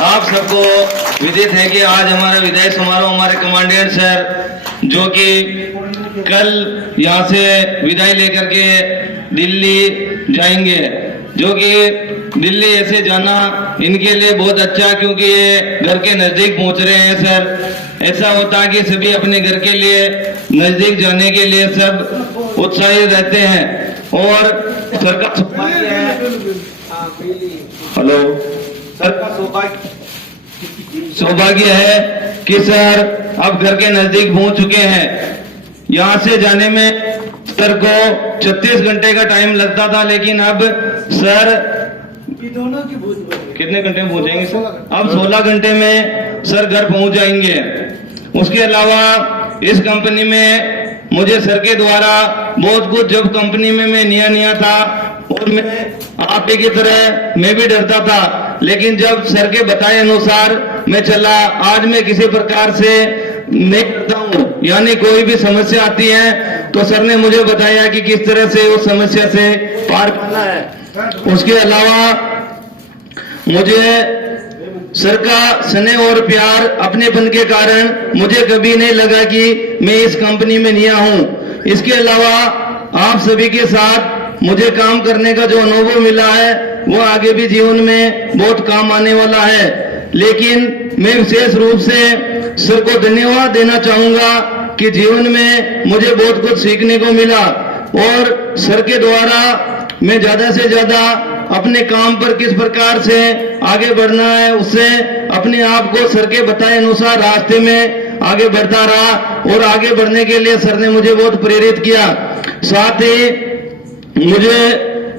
आप सबको विदित है कि आज हमारा विदाई समारोह हमारे कमांडेंट सर जो कि कल यहाँ से विदाई लेकर के दिल्ली जाएंगे, जो कि दिल्ली ऐसे जाना इनके लिए बहुत अच्छा, क्योंकि ये घर के नजदीक पहुंच रहे हैं सर। ऐसा होता है कि सभी अपने घर के लिए नजदीक जाने के लिए सब उत्साहित रहते हैं। और सर का सौभाग्य है, हेलो सर का सौभाग्य है कि सर अब घर के नजदीक पहुंच चुके हैं। यहाँ से जाने में सर को 36 घंटे का टाइम लगता था, लेकिन अब सर कितने घंटे में पहुंचेंगे सर? अब 16 घंटे में सर घर पहुंच जाएंगे। उसके अलावा इस कंपनी में मुझे सर के द्वारा बहुत कुछ, जब कंपनी में मैं नया था और मैं आप ही की तरह मैं भी डरता था, लेकिन जब सर के बताए अनुसार मैं चला, आज मैं किसी प्रकार से नहीं डरता हूँ। यानी कोई भी समस्या आती है तो सर ने मुझे बताया कि किस तरह से उस समस्या से पार करना है। उसके अलावा मुझे सर का स्नेह और प्यार, अपनेपन के कारण मुझे कभी नहीं लगा कि मैं इस कंपनी में नया हूँ। इसके अलावा आप सभी के साथ मुझे काम करने का जो अनुभव मिला है वो आगे भी जीवन में बहुत काम आने वाला है। लेकिन मैं विशेष रूप से सर को धन्यवाद देना चाहूंगा कि जीवन में मुझे बहुत कुछ सीखने को मिला, और सर के द्वारा मैं ज्यादा से ज्यादा अपने काम पर किस प्रकार से आगे बढ़ना है, उससे अपने आप को सर के बताए अनुसार रास्ते में आगे बढ़ता रहा, और आगे बढ़ने के लिए सर ने मुझे बहुत प्रेरित किया। साथ ही मुझे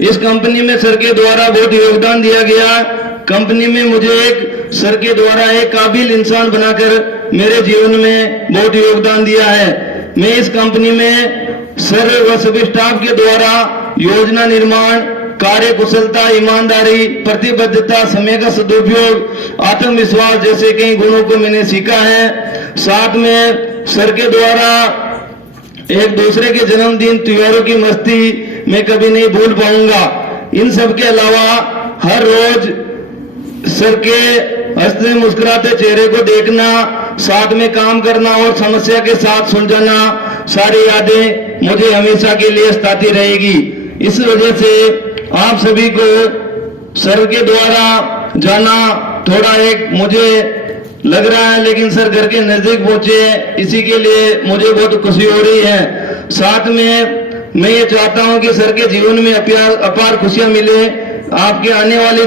इस कंपनी में सर के द्वारा बहुत योगदान दिया गया। कंपनी में मुझे एक सर के द्वारा एक काबिल इंसान बनाकर मेरे जीवन में बहुत योगदान दिया है। मैं इस कंपनी में सर व सभी स्टाफ के द्वारा योजना निर्माण, कार्य कुशलता, ईमानदारी, प्रतिबद्धता, समय का सदुपयोग, आत्मविश्वास जैसे कई गुणों को मैंने सीखा है। साथ में सर के द्वारा एक दूसरे के जन्मदिन, त्योहारों की मस्ती मैं कभी नहीं भूल पाऊंगा। इन सब के अलावा हर रोज सर के हंसते मुस्कुराते चेहरे को देखना, साथ में काम करना और समस्या के साथ सुलझाना, सारी यादें मुझे हमेशा के लिए सताती रहेगी। इस वजह से आप सभी को सर के द्वारा जाना थोड़ा एक मुझे लग रहा है, लेकिन सर घर के नजदीक पहुंचे, इसी के लिए मुझे बहुत खुशी हो रही है। साथ में मैं ये चाहता हूं कि सर के जीवन में अपार खुशियां मिले, आपके आने वाली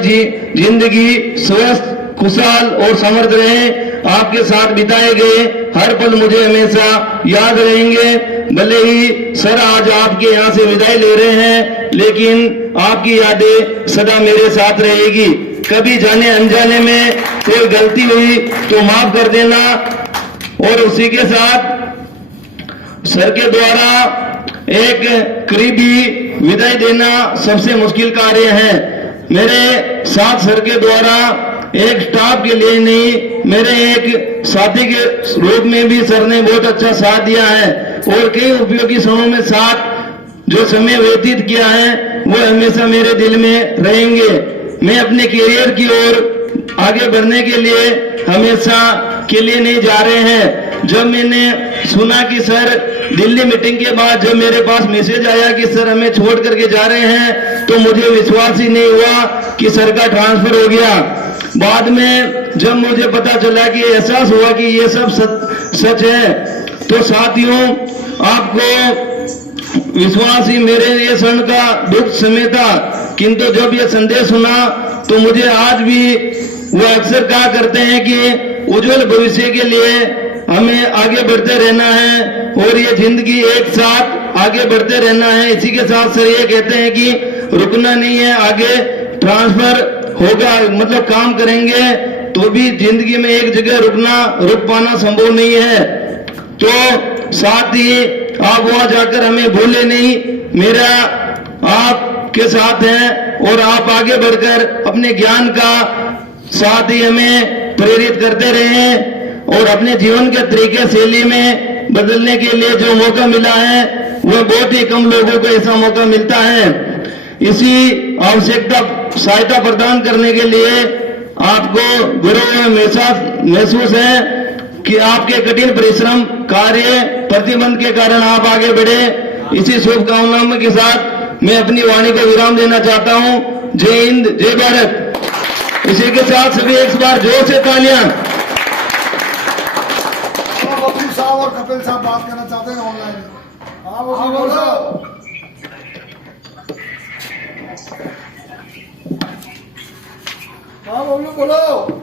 जिंदगी स्वस्थ, खुशहाल और समृद्ध रहे। आपके साथ बिताए गए हर पल मुझे हमेशा याद रहेंगे। भले ही सर आज आपके यहाँ से विदाई ले रहे हैं, लेकिन आपकी यादें सदा मेरे साथ रहेगी। कभी जाने अनजाने में कोई गलती हुई तो माफ कर देना। और उसी के साथ सर के द्वारा एक करीबी विदाई देना सबसे मुश्किल कार्य है। मेरे साथ सर के द्वारा एक स्टाफ के लिए नहीं, मेरे एक साथी के रूप में भी सर ने बहुत अच्छा साथ दिया है, और कई उपयोगी समयों में साथ जो समय व्यतीत किया है वो हमेशा मेरे दिल में रहेंगे। मैं अपने करियर की ओर आगे बढ़ने के लिए हमेशा के लिए नहीं जा रहे हैं। जब मैंने सुना कि सर दिल्ली मीटिंग के बाद जब मेरे पास मैसेज आया कि सर हमें छोड़ करके जा रहे हैं, तो मुझे विश्वास ही नहीं हुआ कि सर का ट्रांसफर हो गया। बाद में जब मुझे पता चला कि एहसास हुआ कि ये सब सच है, तो साथियों आपको विश्वास ही मेरे ये क्षण का दुख समय था, किंतु जब ये संदेश सुना तो मुझे आज भी वो अक्सर कहा करते हैं कि उज्जवल भविष्य के लिए हमें आगे बढ़ते रहना है, और ये जिंदगी एक साथ आगे बढ़ते रहना है। इसी के साथ सर ये कहते हैं कि रुकना नहीं है, आगे ट्रांसफर होगा, मतलब काम करेंगे तो भी जिंदगी में एक जगह रुक पाना संभव नहीं है। तो साथ ही आप वहां जाकर हमें भूले नहीं, मेरा आपके साथ है, और आप आगे बढ़कर अपने ज्ञान का साथ ही हमें प्रेरित करते रहें, और अपने जीवन के तरीके शैली में बदलने के लिए जो मौका मिला है वह बहुत ही कम लोगों को ऐसा मौका मिलता है। इसी आवश्यकता सहायता प्रदान करने के लिए आपको गौरव हमेशा महसूस है कि आपके कठिन परिश्रम कार्य प्रतिबंध के कारण आप आगे बढ़े। इसी शुभकामनाओं के साथ मैं अपनी वाणी को विराम देना चाहता हूं। जय हिंद, जय भारत। इसी के साथ सभी एक बार जोर से तालियां। बब्बू साहब और कपिल साहब बात करना चाहते हैं ऑनलाइन। हाँ बोलो। हाँ बोलो।